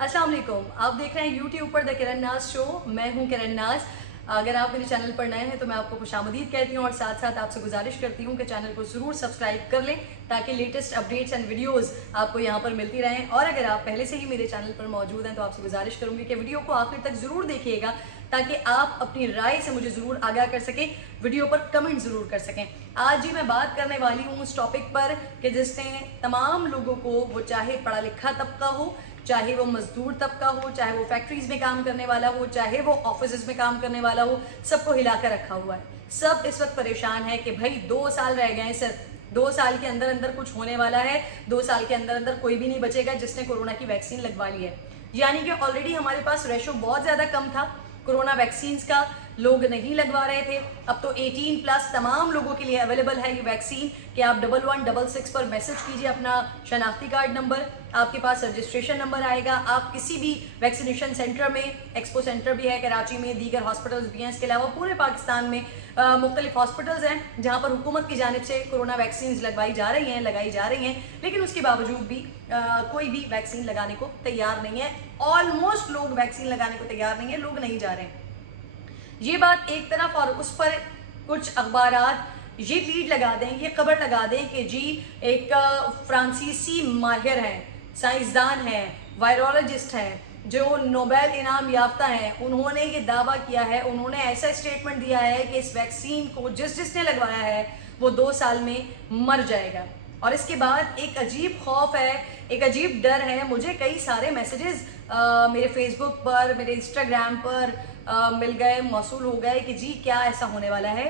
अस्सलाम वालेकुम। आप देख रहे हैं यूट्यूब पर द किरण नाज शो। मैं हूं किरण नाज। अगर आप मेरे चैनल पर नए हैं तो मैं आपको खुशामदीद कहती हूं और साथ साथ आपसे गुजारिश करती हूं कि चैनल को ज़रूर सब्सक्राइब कर लें ताकि लेटेस्ट अपडेट्स एंड वीडियोस आपको यहां पर मिलती रहें। और अगर आप पहले से ही मेरे चैनल पर मौजूद हैं तो आपसे गुजारिश करूंगी कि वीडियो को आखिर तक ज़रूर देखिएगा ताकि आप अपनी राय से मुझे ज़रूर आगाह कर सकें, वीडियो पर कमेंट ज़रूर कर सकें। आज जी मैं बात करने वाली हूँ उस टॉपिक पर कि जिसने तमाम लोगों को, वो चाहे पढ़ा लिखा तबका हो, चाहे वो मजदूर तबका हो, चाहे वो फैक्ट्रीज में काम करने वाला हो, चाहे वो ऑफिस में काम करने वाला हो, सबको हिलाकर रखा हुआ है। सब इस वक्त परेशान है कि भाई 2 साल रह गए हैं, सिर्फ 2 साल के अंदर अंदर कुछ होने वाला है। 2 साल के अंदर अंदर कोई भी नहीं बचेगा जिसने कोरोना की वैक्सीन लगवा ली है। यानी कि ऑलरेडी हमारे पास रेशो बहुत ज्यादा कम था कोरोना वैक्सीन का, लोग नहीं लगवा रहे थे। अब तो 18+ तमाम लोगों के लिए अवेलेबल है ये वैक्सीन कि आप 1166 पर मैसेज कीजिए अपना शनाख्ती कार्ड नंबर, आपके पास रजिस्ट्रेशन नंबर आएगा। आप किसी भी वैक्सीनेशन सेंटर में, एक्सपो सेंटर भी है कराची में, दीगर हॉस्पिटल्स भी हैं, इसके अलावा पूरे पाकिस्तान में मुख्तलिफ हॉस्पिटल्स हैं जहाँ पर हुकूमत की जानिब से कोरोना वैक्सीन लगाई जा रही हैं, लेकिन उसके बावजूद भी कोई भी वैक्सीन लगाने को तैयार नहीं है। ऑलमोस्ट लोग वैक्सीन लगाने को तैयार नहीं है, लोग नहीं जा रहे हैं। ये बात एक तरफ, और उस पर कुछ अखबारात ये लीड लगा दें, ये खबर लगा दें कि जी एक फ्रांसीसी माहिर हैं, साइंसदान हैं, वायरोलॉजिस्ट हैं, जो नोबेल इनाम याफ्ता हैं, उन्होंने ये दावा किया है, उन्होंने ऐसा स्टेटमेंट दिया है कि इस वैक्सीन को जिसने लगवाया है वो 2 साल में मर जाएगा। और इसके बाद एक अजीब खौफ है, एक अजीब डर है। मुझे कई सारे मैसेजेस मेरे फेसबुक पर, मेरे इंस्टाग्राम पर मिल गए, मौसूल हो गए कि जी क्या ऐसा होने वाला है,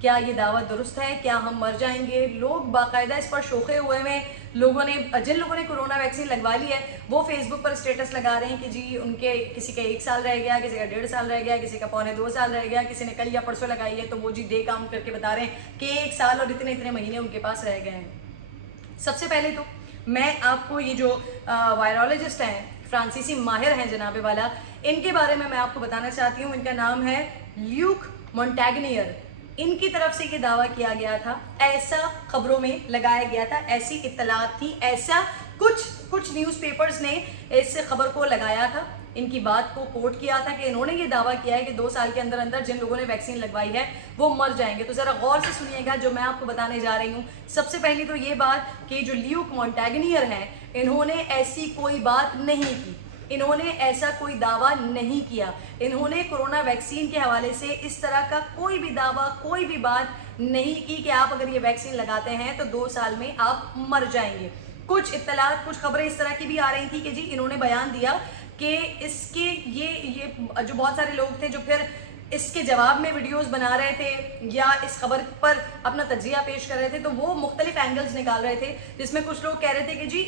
क्या ये दावा दुरुस्त है, क्या हम मर जाएंगे। लोग बाकायदा इस पर शोखे हुए हैं। लोगों ने, जिन लोगों ने कोरोना वैक्सीन लगवा ली है वो फेसबुक पर स्टेटस लगा रहे हैं कि जी उनके किसी का 1 साल रह गया, किसी का 1.5 साल रह गया, किसी का 2.25 साल रह गया, किसी ने कल या परसों लगाई है तो वो जी डे काउंट करके बता रहे हैं कि 1 साल और इतने इतने महीने उनके पास रह गए हैं। सबसे पहले तो मैं आपको ये जो वायरोलॉजिस्ट हैं, फ्रांसीसी माहिर हैं जनाबे वाला, इनके बारे में मैं आपको बताना चाहती हूँ। इनका नाम है ल्यूक मोंटेग्नियर। इनकी तरफ से ये दावा किया गया था, ऐसा खबरों में लगाया गया था, ऐसी इत्तलात थी, ऐसा कुछ न्यूज़पेपर्स ने इस खबर को लगाया था, इनकी बात को कोट किया था कि इन्होंने ये दावा किया है कि 2 साल के अंदर अंदर जिन लोगों ने वैक्सीन लगवाई है वो मर जाएंगे। तो जरा गौर से सुनिएगा जो मैं आपको बताने जा रही हूँ। सबसे पहली तो ये बात कि जो ल्यूक मोंटेग्नियर हैं, इन्होंने ऐसी कोई बात नहीं की, इन्होंने ऐसा कोई दावा नहीं किया। इन्होंने कोरोना वैक्सीन के हवाले से इस तरह का कोई भी दावा, कोई भी बात नहीं की कि आप अगर ये वैक्सीन लगाते हैं तो 2 साल में आप मर जाएंगे। कुछ इत्तलात, कुछ खबरें इस तरह की भी आ रही थी कि जी इन्होंने बयान दिया कि इसके ये जो बहुत सारे लोग थे जो फिर इसके जवाब में वीडियोस बना रहे थे या इस खबर पर अपना तज्जिया पेश कर रहे थे, तो वो मुख्तलिफ एंगल्स निकाल रहे थे, जिसमें कुछ लोग कह रहे थे कि जी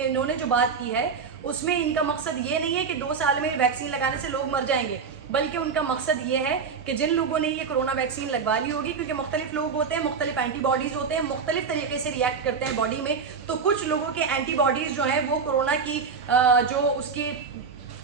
इन्होंने जो बात की है उसमें इनका मकसद ये नहीं है कि 2 साल में वैक्सीन लगाने से लोग मर जाएंगे, बल्कि उनका मकसद ये है कि जिन लोगों ने ये कोरोना वैक्सीन लगवा ली होगी, क्योंकि मुख्तलिफ लोग होते हैं, मुख्तलिफ एंटीबॉडीज होते हैं, मुख्तलिफ तरीके से रिएक्ट करते हैं बॉडी में, तो कुछ लोगों के एंटीबॉडीज जो हैं वो कोरोना की जो उसकी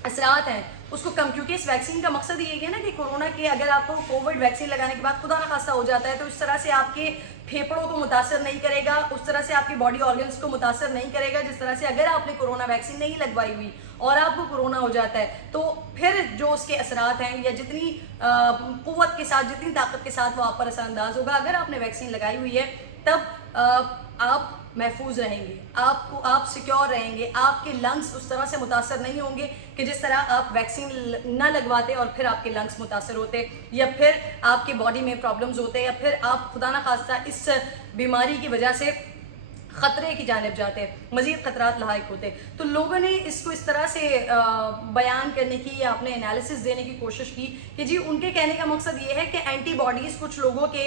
असरात हैं उसको कम, क्योंकि इस वैक्सीन का मकसद ये है ना कि कोरोना के, अगर आपको कोविड वैक्सीन लगाने के बाद खुदा ना खास्ता हो जाता है तो इस तरह से आपके फेफड़ों को मुतासर नहीं करेगा, उस तरह से आपकी बॉडी ऑर्गन्स को मुतासर नहीं करेगा, जिस तरह से अगर आपने कोरोना वैक्सीन नहीं लगवाई हुई और आपको कोरोना हो जाता है तो फिर जो उसके असरात हैं या जितनी कुव्वत के साथ, जितनी ताकत के साथ वो आप पर असरअंदाज होगा। अगर आपने वैक्सीन लगाई हुई है तब आप महफूज रहेंगे, आप सिक्योर रहेंगे, आपके लंग्स उस तरह से मुतासर नहीं होंगे कि जिस तरह आप वैक्सीन ना लगवाते और फिर आपके लंग्स मुतासर होते या फिर आपके बॉडी में प्रॉब्लम्स होते या फिर आप खुदा ना खास्ता इस बीमारी की वजह से खतरे की जानिब जाते, मजीद खतरात लायक होते। तो लोगों ने इसको इस तरह से बयान करने की या अपने एनालिसिस देने की कोशिश की कि जी उनके कहने का मकसद ये है कि एंटीबॉडीज़ कुछ लोगों के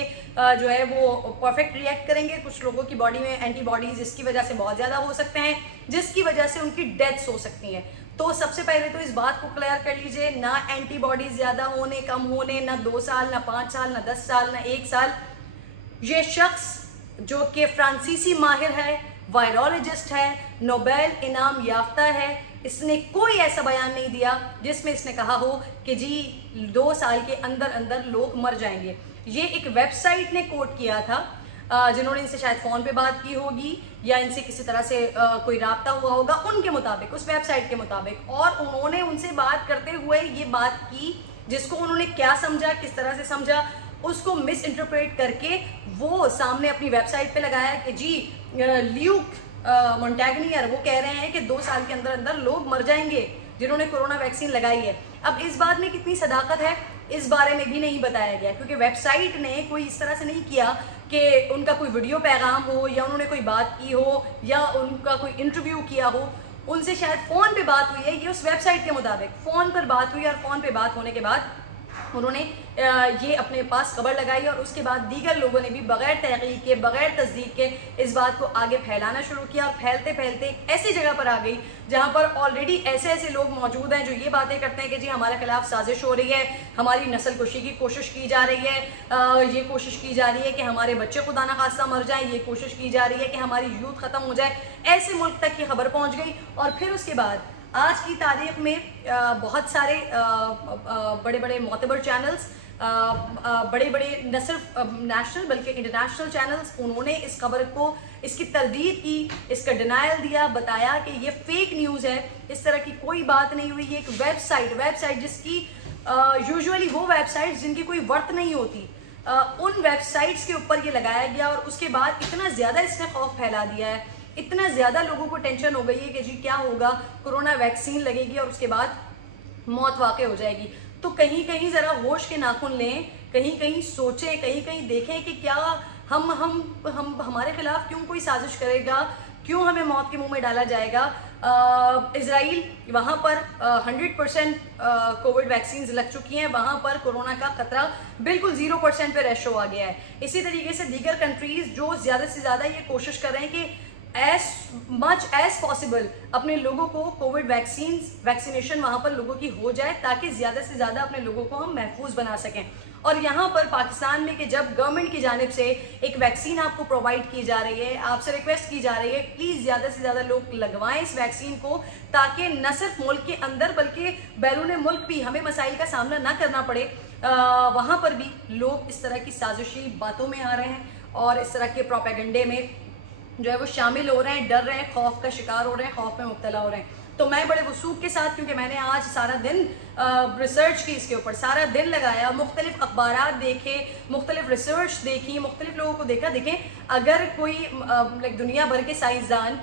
जो है वो परफेक्ट रिएक्ट करेंगे, कुछ लोगों की बॉडी में एंटीबॉडीज़ इसकी वजह से बहुत ज़्यादा हो सकते हैं, जिसकी वजह से उनकी डेथ्स हो सकती हैं। तो सबसे पहले तो इस बात को क्लियर कर लीजिए, ना एंटीबॉडीज ज़्यादा होने, कम होने, ना 2 साल, ना 5 साल, ना 10 साल, ना 1 साल। ये शख्स जो कि फ्रांसीसी माहिर है, वायरोलॉजिस्ट है, नोबेल इनाम याफ्ता है, इसने कोई ऐसा बयान नहीं दिया जिसमें इसने कहा हो कि जी 2 साल के अंदर अंदर लोग मर जाएंगे। ये एक वेबसाइट ने कोट किया था जिन्होंने इनसे शायद फ़ोन पे बात की होगी या इनसे किसी तरह से कोई राब्ता हुआ होगा, उनके मुताबिक, उस वेबसाइट के मुताबिक, और उन्होंने उनसे बात करते हुए ये बात की जिसको उन्होंने क्या समझा, किस तरह से समझा, उसको मिस इंटरप्रेट करके वो सामने अपनी वेबसाइट पे लगाया कि जी ल्यूक मोंटेगनियर वो कह रहे हैं कि 2 साल के अंदर अंदर लोग मर जाएंगे जिन्होंने कोरोना वैक्सीन लगाई है। अब इस बात में कितनी सदाकत है इस बारे में भी नहीं बताया गया, क्योंकि वेबसाइट ने कोई इस तरह से नहीं किया कि उनका कोई वीडियो पैगाम हो या उन्होंने कोई बात की हो या उनका कोई इंटरव्यू किया हो। उनसे शायद फ़ोन पे बात हुई है, ये उस वेबसाइट के मुताबिक फ़ोन पर बात हुई, और फ़ोन पे बात होने के बाद उन्होंने ये अपने पास खबर लगाई, और उसके बाद दीगर लोगों ने भी बगैर तहकीक के, बगैर तस्दीक के इस बात को आगे फैलाना शुरू किया, और फैलते फैलते ऐसी जगह पर आ गई जहां पर ऑलरेडी ऐसे ऐसे लोग मौजूद हैं जो ये बातें करते हैं कि जी हमारे खिलाफ साजिश हो रही है, हमारी नस्ल कुशी की कोशिश की जा रही है, ये कोशिश की जा रही है कि हमारे बच्चे खुदा ना खास्ता मर जाएं, ये कोशिश की जा रही है कि हमारी यूथ ख़त्म हो जाए। ऐसे मुल्क तक की खबर पहुँच गई, और फिर उसके बाद आज की तारीख में बहुत सारे बड़े बड़े मोतबर चैनल्स, बड़े बड़े न सिर्फ नेशनल बल्कि इंटरनेशनल चैनल्स, उन्होंने इस खबर को, इसकी तरदीद की, इसका डिनायल दिया, बताया कि ये फेक न्यूज़ है, इस तरह की कोई बात नहीं हुई। ये एक वेबसाइट जिसकी यूजुअली वो वेबसाइट्स जिनकी कोई वर्थ नहीं होती, उन वेबसाइट्स के ऊपर ये लगाया गया, और उसके बाद इतना ज़्यादा इसने खौफ फैला दिया है, इतना ज़्यादा लोगों को टेंशन हो गई है कि जी क्या होगा, कोरोना वैक्सीन लगेगी और उसके बाद मौत वाक़ई हो जाएगी। तो कहीं कहीं ज़रा होश के नाखून लें, कहीं कहीं सोचें, कहीं कहीं देखें कि क्या हम हमारे खिलाफ क्यों कोई साजिश करेगा, क्यों हमें मौत के मुंह में डाला जाएगा। इजराइल, वहाँ पर 100% कोविड वैक्सीन लग चुकी हैं, वहाँ पर कोरोना का खतरा बिल्कुल 0% पे रेशो आ गया है। इसी तरीके से दीगर कंट्रीज़ जो ज़्यादा से ज़्यादा ये कोशिश कर रहे हैं कि एज मच एज पॉसिबल अपने लोगों को कोविड वैक्सीनेशन वहाँ पर लोगों की हो जाए, ताकि ज़्यादा से ज़्यादा अपने लोगों को हम महफूज बना सकें। और यहाँ पर पाकिस्तान में कि जब गवर्नमेंट की जानिब से एक वैक्सीन आपको प्रोवाइड की जा रही है, आपसे रिक्वेस्ट की जा रही है प्लीज़ ज़्यादा से ज़्यादा लोग लगवाएं इस वैक्सीन को, ताकि न सिर्फ मुल्क के अंदर बल्कि बैरून मुल्क भी हमें मसाइल का सामना ना करना पड़े। वहाँ पर भी लोग इस तरह की साजिशी बातों में आ रहे हैं और इस तरह के प्रोपेगेंडे में जो है वो शामिल हो रहे हैं, डर रहे हैं, खौफ का शिकार हो रहे हैं, खौफ में मुब्तला हो रहे हैं। तो मैं बड़े वसूख के साथ, क्योंकि मैंने आज सारा दिन रिसर्च की, इसके ऊपर सारा दिन लगाया, मुख्तलिफ अखबारात देखे, मुख्तलिफ रिसर्च देखी, मुख्तलिफ लोगों को देखा। देखें, अगर कोई दुनिया भर के साइंसदान,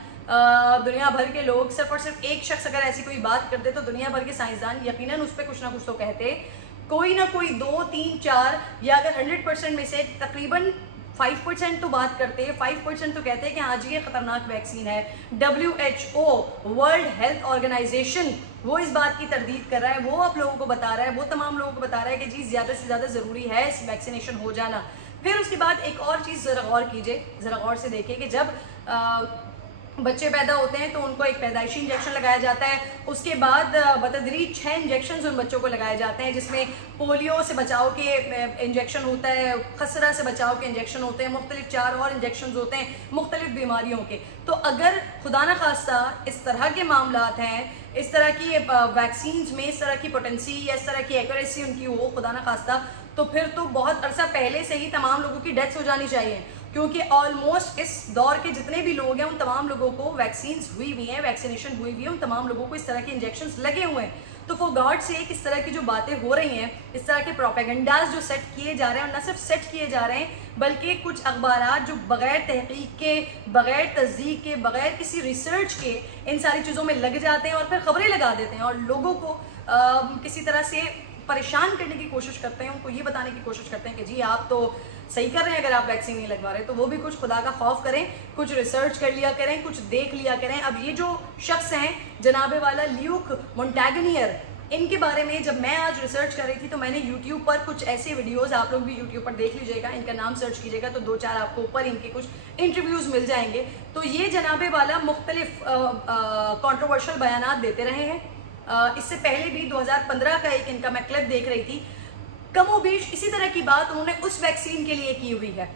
दुनिया भर के लोग, सिर्फ और सिर्फ एक शख्स अगर ऐसी कोई बात करते तो दुनिया भर के साइंसदान यकीनन उस पर कुछ ना कुछ तो कहते। कोई ना कोई 2, 3, 4 या अगर 100% में से तकरीबन 5% तो बात करते हैं, 5% तो कहते हैं कि हाँ जी ये खतरनाक वैक्सीन है। WHO, वर्ल्ड हेल्थ ऑर्गेनाइजेशन, वो इस बात की तरदीद कर रहा है, वो आप लोगों को बता रहा है, वो तमाम लोगों को बता रहा है कि जी ज़्यादा से ज़्यादा ज़रूरी है इस वैक्सीनेशन हो जाना। फिर उसके बाद एक और चीज़ ज़रा गौर कीजिए, ज़रा गौर से देखिए कि जब बच्चे पैदा होते हैं तो उनको एक पैदाइशी इंजेक्शन लगाया जाता है, उसके बाद बतदरीज 6 इंजेक्शन उन बच्चों को लगाए जाते हैं, जिसमें पोलियो से बचाव के इंजेक्शन होता है, खसरा से बचाव के इंजेक्शन होते हैं, मुख्तलिफ 4 और इंजेक्शन होते हैं मुख्तलिफ बीमारियों के। तो अगर खुदा न खास्ता इस तरह के मामलात हैं, इस तरह की वैक्सीन में इस तरह की पोटेंसी या इस तरह की एक्यूरेसी उनकी हो खुदा न खास्ता, तो फिर तो बहुत अरसा पहले से ही तमाम लोगों की डेथ्स हो जानी चाहिए, क्योंकि ऑलमोस्ट इस दौर के जितने भी लोग हैं उन तमाम लोगों को वैक्सीन हुई हुई हैं, वैक्सीनेशन हुई हुई है, उन तमाम लोगों को इस तरह के इंजेक्शंस लगे हुए हैं। तो फॉर गॉड सेक इस तरह की जो बातें हो रही हैं, इस तरह के प्रोपेगेंडाज जो सेट किए जा रहे हैं, और न सिर्फ सेट किए जा रहे हैं बल्कि कुछ अखबारात जो बगैर तहकीक के, बगैर तस्दीक के, बगैर किसी रिसर्च के इन सारी चीज़ों में लग जाते हैं और फिर खबरें लगा देते हैं और लोगों को किसी तरह से परेशान करने की कोशिश करते हैं, उनको ये बताने की कोशिश करते हैं कि जी आप तो सही कर रहे हैं अगर आप वैक्सीन नहीं लगवा रहे। तो वो भी कुछ खुदा का खौफ करें, कुछ रिसर्च कर लिया करें, कुछ देख लिया करें। अब ये जो शख्स हैं जनाबे वाला ल्यूक मोंटेगनियर, इनके बारे में जब मैं आज रिसर्च कर रही थी तो मैंने YouTube पर कुछ ऐसे वीडियोस, आप लोग भी YouTube पर देख लीजिएगा, इनका नाम सर्च कीजिएगा तो 2-4 आपको ऊपर इनके कुछ इंटरव्यूज़ मिल जाएंगे। तो ये जनाबे वाला मुख्तलिफ कॉन्ट्रोवर्शियल बयानात देते रहे हैं। इससे पहले भी 2015 का एक इनका मैं क्लिप देख रही थी, कमोबेश इसी तरह की बात उन्होंने उस वैक्सीन के लिए की हुई है।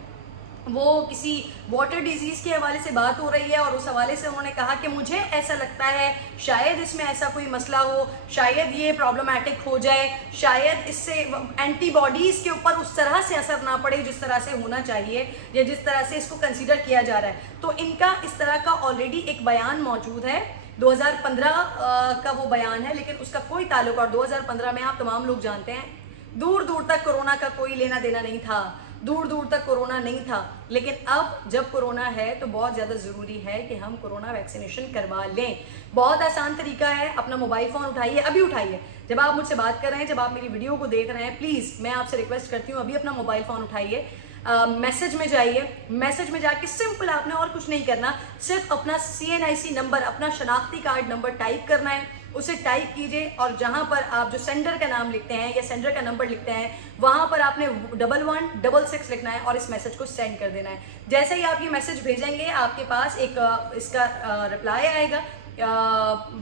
वो किसी वाटर डिजीज के हवाले से बात हो रही है और उस हवाले से उन्होंने कहा कि मुझे ऐसा लगता है शायद इसमें ऐसा कोई मसला हो, शायद ये प्रॉब्लमैटिक हो जाए, शायद इससे एंटीबॉडीज़ के ऊपर उस तरह से असर ना पड़े जिस तरह से होना चाहिए या जिस तरह से इसको कंसीडर किया जा रहा है। तो इनका इस तरह का ऑलरेडी एक बयान मौजूद है, 2015 का वो बयान है, लेकिन उसका कोई ताल्लुक, और 2015 में आप तमाम लोग जानते हैं दूर दूर तक कोरोना का कोई लेना देना नहीं था, दूर दूर तक कोरोना नहीं था। लेकिन अब जब कोरोना है तो बहुत ज़्यादा ज़रूरी है कि हम कोरोना वैक्सीनेशन करवा लें। बहुत आसान तरीका है, अपना मोबाइल फ़ोन उठाइए, अभी उठाइए, जब आप मुझसे बात कर रहे हैं, जब आप मेरी वीडियो को देख रहे हैं, प्लीज़ मैं आपसे रिक्वेस्ट करती हूँ अभी अपना मोबाइल फ़ोन उठाइए, मैसेज में जाइए, मैसेज में जाके सिंपल आपने और कुछ नहीं करना, सिर्फ अपना CNIC नंबर, अपना शनाख्ती कार्ड नंबर टाइप करना है, उसे टाइप कीजिए और जहां पर आप जो सेंडर का नाम लिखते हैं या सेंडर का नंबर लिखते हैं वहां पर आपने 1166 लिखना है और इस मैसेज को सेंड कर देना है। जैसे ही आप ये मैसेज भेजेंगे आपके पास एक इसका रिप्लाई आएगा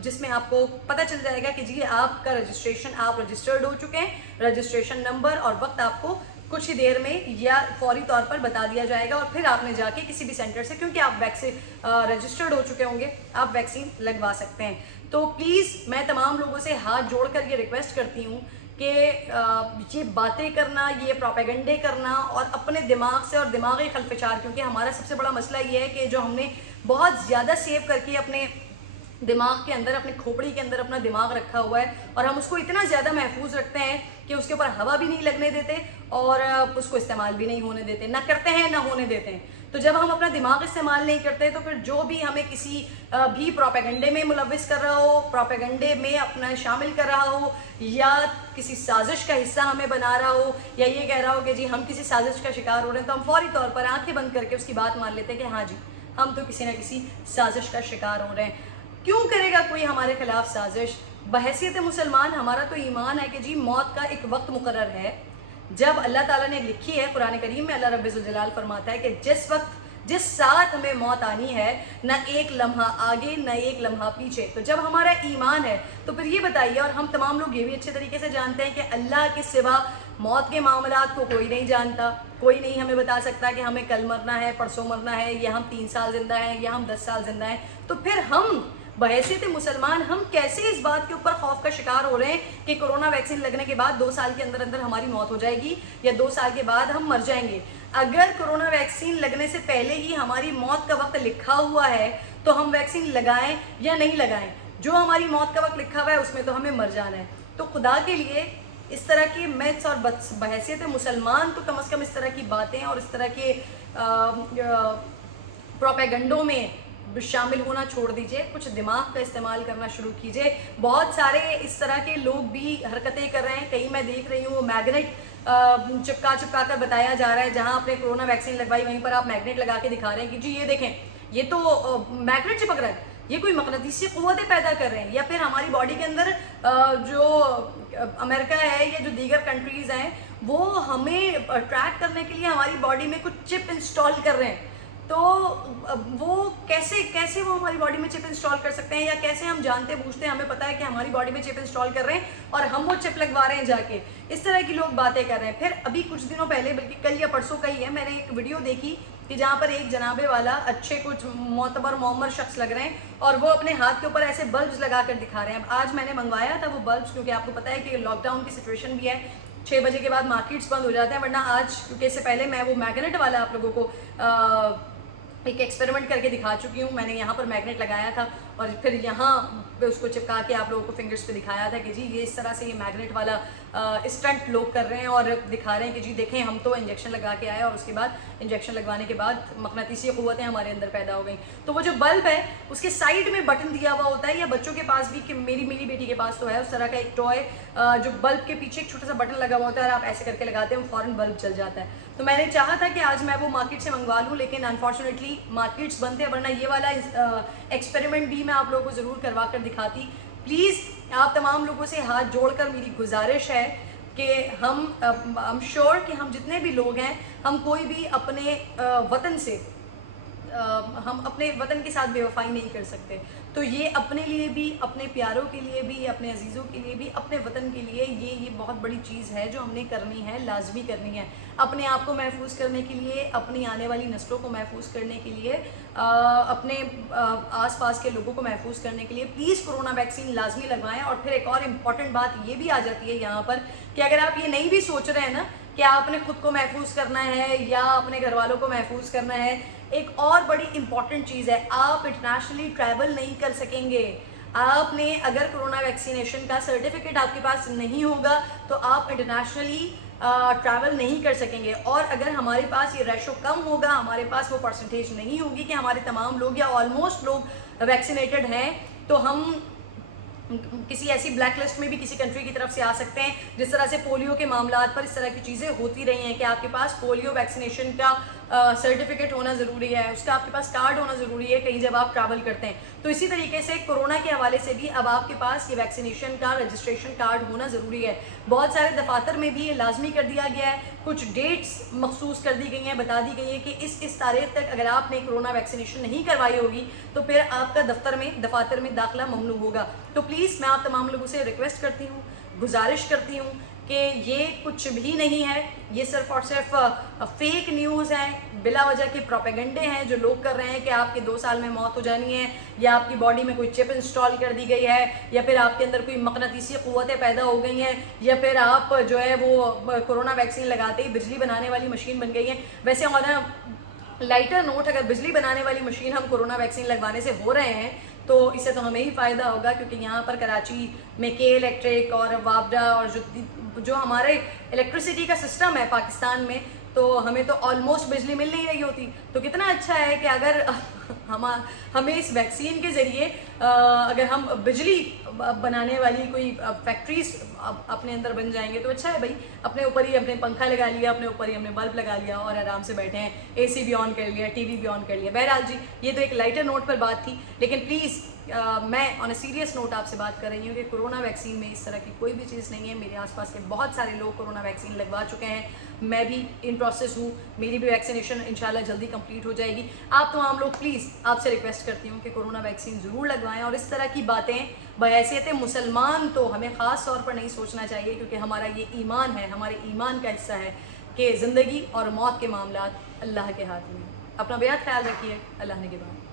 जिसमें आपको पता चल जाएगा कि जी आपका रजिस्ट्रेशन, आप रजिस्टर्ड हो चुके हैं, रजिस्ट्रेशन नंबर और वक्त आपको कुछ ही देर में या फौरी तौर पर बता दिया जाएगा और फिर आपने जाके किसी भी सेंटर से, क्योंकि आप वैक्सीन रजिस्टर्ड हो चुके होंगे, आप वैक्सीन लगवा सकते हैं। तो प्लीज़ मैं तमाम लोगों से हाथ जोड़कर ये रिक्वेस्ट करती हूँ कि ये बातें करना, ये प्रोपेगेंडे करना और अपने दिमाग से और दिमागी खलफचार, क्योंकि हमारा सबसे बड़ा मसला ये है कि जो हमने बहुत ज़्यादा सेव करके अपने दिमाग के अंदर, अपने खोपड़ी के अंदर अपना दिमाग रखा हुआ है और हम उसको इतना ज़्यादा महफूज रखते हैं कि उसके ऊपर हवा भी नहीं लगने देते और उसको इस्तेमाल भी नहीं होने देते, ना करते हैं ना होने देते हैं। तो जब हम अपना दिमाग इस्तेमाल नहीं करते तो फिर जो भी हमें किसी भी प्रोपेगेंडे में मुलविस कर रहा हो, प्रोपेगेंडे में अपना शामिल कर रहा हो या किसी साजिश का हिस्सा हमें बना रहा हो या ये कह रहा हो कि जी हम किसी साजिश का शिकार हो रहे हैं, तो हम फौरी तौर पर आंखें बंद करके उसकी बात मान लेते हैं कि हाँ जी हम तो किसी न किसी साजिश का शिकार हो रहे हैं। क्यों करेगा कोई हमारे खिलाफ साजिश? बहैसियत मुसलमान हमारा तो ईमान है कि जी मौत का एक वक्त मुकर्रर है, जब अल्लाह ताला ने लिखी है, कुरान करीम में अल्लाह रब्बुल जलाल फरमाता है कि जिस वक्त जिस साथ हमें मौत आनी है, न एक लम्हा आगे न एक लम्हा पीछे। तो जब हमारा ईमान है तो फिर ये बताइए, और हम तमाम लोग ये भी अच्छे तरीके से जानते हैं कि अल्लाह के सिवा मौत के मामलात को कोई नहीं जानता, कोई नहीं हमें बता सकता कि हमें कल मरना है, परसों मरना है, या हम 3 साल जिंदा हैं या हम 10 साल जिंदा हैं। तो फिर हम बहैसियत मुसलमान हम कैसे इस बात के ऊपर खौफ का शिकार हो रहे हैं कि कोरोना वैक्सीन लगने के बाद 2 साल के अंदर अंदर हमारी मौत हो जाएगी या 2 साल के बाद हम मर जाएंगे। अगर कोरोना वैक्सीन लगने से पहले ही हमारी मौत का वक्त लिखा हुआ है तो हम वैक्सीन लगाएं या नहीं लगाएं, जो हमारी मौत का वक्त लिखा हुआ है उसमें तो हमें मर जाना है। तो खुदा के लिए इस तरह के मैथ्स और बहैसियत मुसलमान तो कम से कम इस तरह की बातें और इस तरह के प्रोपेगेंडों में शामिल होना छोड़ दीजिए, कुछ दिमाग का इस्तेमाल करना शुरू कीजिए। बहुत सारे इस तरह के लोग भी हरकतें कर रहे हैं, कहीं मैं देख रही हूँ वो मैग्नेट चिपका कर बताया जा रहा है, जहां आपने कोरोना वैक्सीन लगवाई वहीं पर आप मैग्नेट लगा के दिखा रहे हैं कि जी ये देखें ये तो मैग्नेट चिपक रहा है, ये कोई मकनतीसी क़ुव्वतें पैदा कर रहे हैं। या फिर हमारी बॉडी के अंदर जो अमेरिका है या जो दीगर कंट्रीज़ हैं वो हमें ट्रैक करने के लिए हमारी बॉडी में कुछ चिप इंस्टॉल कर रहे हैं। तो वो कैसे वो हमारी बॉडी में चिप इंस्टॉल कर सकते हैं, या कैसे हम जानते बूझते हैं हमें पता है कि हमारी बॉडी में चिप इंस्टॉल कर रहे हैं और हम वो चिप लगवा रहे हैं जाके। इस तरह की लोग बातें कर रहे हैं। फिर अभी कुछ दिनों पहले, बल्कि कल या परसों का ही है, मैंने एक वीडियो देखी कि जहाँ पर एक जनाबे वाला अच्छे कुछ मोतबर मोमर शख्स लग रहे हैं और वो अपने हाथ के ऊपर ऐसे बल्ब्स लगा कर दिखा रहे हैं। अब आज मैंने मंगवाया था वो बल्ब्स, क्योंकि आपको पता है कि लॉकडाउन की सिचुएशन भी है, 6 बजे के बाद मार्केट्स बंद हो जाते हैं, वरना आज क्योंकि इससे पहले मैं वो मैग्नेट वाला आप लोगों को एक एक्सपेरिमेंट करके दिखा चुकी हूँ। मैंने यहाँ पर मैग्नेट लगाया था और फिर यहाँ पे उसको चिपका के आप लोगों को फिंगर्स पे दिखाया था कि जी ये इस तरह से ये मैग्नेट वाला स्टंट लोग कर रहे हैं और दिखा रहे हैं कि जी देखें हम तो इंजेक्शन लगा के आए और उसके बाद इंजेक्शन लगवाने के बाद मकनातीसी क़ुव्वतें हमारे अंदर पैदा हो गई। तो वो जो बल्ब है उसके साइड में बटन दिया हुआ होता है, या बच्चों के पास भी, कि मेरी बेटी के पास तो है उस तरह का एक टॉय जो बल्ब के पीछे एक छोटा सा बटन लगा हुआ होता है और आप ऐसे करके लगाते हैं, फौरन बल्ब चल जाता है। तो मैंने चाहा था कि आज मैं वो मार्केट से मंगवा लूँ, लेकिन अनफॉर्चुनेटली मार्केट्स बंद थे, वरना ये वाला एक्सपेरिमेंट भी मैं आप लोगों को ज़रूर करवा कर दिखाती। प्लीज़ आप तमाम लोगों से हाथ जोड़कर मेरी गुजारिश है कि हम श्योर कि हम जितने भी लोग हैं, हम कोई भी अपने वतन से हम अपने वतन के साथ बेवफाई नहीं कर सकते। तो ये अपने लिए भी, अपने प्यारों के लिए भी, अपने अजीज़ों के लिए भी, अपने वतन के लिए ये बहुत बड़ी चीज़ है जो हमने करनी है, लाजमी करनी है। अपने आप को महफूज करने के लिए, अपनी आने वाली नस्लों को महफूज करने के लिए, अपने आसपास के लोगों को महफूज करने के लिए प्लीज़ कोरोना वैक्सीन लाजमी लगवाएं। और फिर एक और इम्पॉर्टेंट बात ये भी आ जाती है यहाँ पर कि अगर आप ये नहीं भी सोच रहे हैं ना कि आपने खुद को महफूज करना है या अपने घर वालों को महफूज करना है, एक और बड़ी इंपॉर्टेंट चीज़ है, आप इंटरनेशनली ट्रैवल नहीं कर सकेंगे। आपने अगर कोरोना वैक्सीनेशन का सर्टिफिकेट आपके पास नहीं होगा तो आप इंटरनेशनली ट्रैवल नहीं कर सकेंगे। और अगर हमारे पास ये रेशो कम होगा, हमारे पास वो परसेंटेज नहीं होगी कि हमारे तमाम लोग या ऑलमोस्ट लोग वैक्सीनेटेड हैं, तो हम किसी ऐसी ब्लैक लिस्ट में भी किसी कंट्री की तरफ से आ सकते हैं। जिस तरह से पोलियो के मामलात पर इस तरह की चीज़ें होती रही हैं कि आपके पास पोलियो वैक्सीनेशन का सर्टिफिकेट होना ज़रूरी है, उसका आपके पास कार्ड होना ज़रूरी है कहीं जब आप ट्रैवल करते हैं। तो इसी तरीके से कोरोना के हवाले से भी अब आपके पास ये वैक्सीनेशन का रजिस्ट्रेशन कार्ड होना ज़रूरी है। बहुत सारे दफातर में भी ये लाजमी कर दिया गया है, कुछ डेट्स मखसूस कर दी गई हैं, बता दी गई है कि इस तारीख तक अगर आपने कोरोना वैक्सीनेशन नहीं करवाई होगी तो फिर आपका दफातर में दाखिला ममनू होगा। तो प्लीज़ मैं आप तमाम लोगों से रिक्वेस्ट करती हूँ, गुजारिश करती हूँ कि ये कुछ भी नहीं है, ये सिर्फ और सिर्फ फेक न्यूज़ हैं, बिला वजह के प्रोपेगेंडे हैं जो लोग कर रहे हैं कि आपके 2 साल में मौत हो जानी है, या आपकी बॉडी में कोई चिप इंस्टॉल कर दी गई है, या फिर आपके अंदर कोई मकनातीसी क़ुव्वतें पैदा हो गई हैं, या फिर आप जो है वो कोरोना वैक्सीन लगाते ही बिजली बनाने वाली मशीन बन गई है। वैसे ऑन लाइटर नोट, अगर बिजली बनाने वाली मशीन हम कोरोना वैक्सीन लगवाने से हो रहे हैं तो इससे तो हमें ही फ़ायदा होगा, क्योंकि यहाँ पर कराची में के इलेक्ट्रिक और वापडा और जो हमारे इलेक्ट्रिसिटी का सिस्टम है पाकिस्तान में, तो हमें तो ऑलमोस्ट बिजली मिल नहीं रही होती। तो कितना अच्छा है कि अगर हमें इस वैक्सीन के ज़रिए अगर हम बिजली बनाने वाली कोई फैक्ट्रीज अपने अंदर बन जाएंगे तो अच्छा है भाई। अपने ऊपर ही अपने पंखा लगा लिया, अपने ऊपर ही हमने बल्ब लगा लिया और आराम से बैठे हैं, AC भी ऑन कर लिया, TV भी ऑन कर लिया। बहरहाल जी, ये तो एक लाइटर नोट पर बात थी, लेकिन प्लीज़ मैं ऑन अ सीरियस नोट आपसे बात कर रही हूँ कि कोरोना वैक्सीन में इस तरह की कोई भी चीज़ नहीं है। मेरे आसपास के बहुत सारे लोग कोरोना वैक्सीन लगवा चुके हैं, मैं भी इन प्रोसेस हूँ, मेरी भी वैक्सीनेशन इंशाल्लाह जल्दी कंप्लीट हो जाएगी। आप तमाम लोग प्लीज़ आपसे रिक्वेस्ट करती हूँ कि कोरोना वैक्सीन ज़रूर लगवाएं। और इस तरह की बातें बहैसियत मुसलमान तो हमें ख़ास तौर पर नहीं सोचना चाहिए, क्योंकि हमारा ये ईमान है, हमारे ईमान का हिस्सा है कि ज़िंदगी और मौत के मामलात अल्लाह के हाथ में। अपना बेहद ख्याल रखिए। अल्लाह ने के बाद।